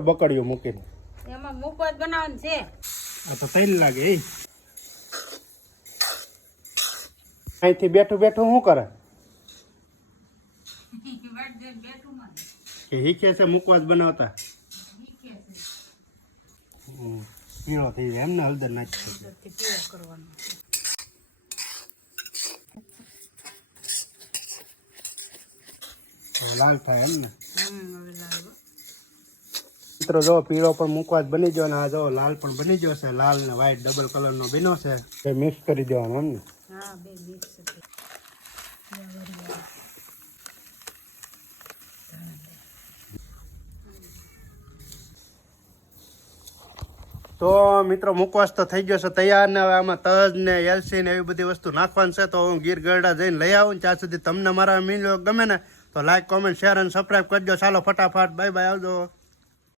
બકડીઓ મૂકીને. એમાં મુકવત બનાવવાનું છે. આ તો તૈલ લાગે એ. અહીંથી બેઠું બેઠું શું કરે? કે શીખે છે મુકવાજ બનાવતા? પીળો થઈ જાય એમને હળદર નાખી કરવાનો લાલ થાય એમ ને હવે લાવો મિત્રો જો પીળો પણ મુકવાસ બની ગયો ને આ જો લાલ પણ બની ગયો છે. લાલ ને વ્હાઈટ ડબલ કલર નો બન્યો છે. એ મિક્સ કરી દેવાનો એમ ને હા બે મિક્સ તો મિત્રો મુકવાસ તો થઈ ગયો છે તૈયાર ને હવે આમાં તજ ને એલસી ને એવી બધી વસ્તુ નાખવાની છે. તો હું ગીર ગરડા જઈને લઈ આવું ત્યાં સુધી તમને મારા મીલો ગમે ને તો લાઈક કોમેન્ટ શેર અને સબસ્ક્રાઈબ કરજો. ચાલો ફટાફટ બાય બાય આવજો.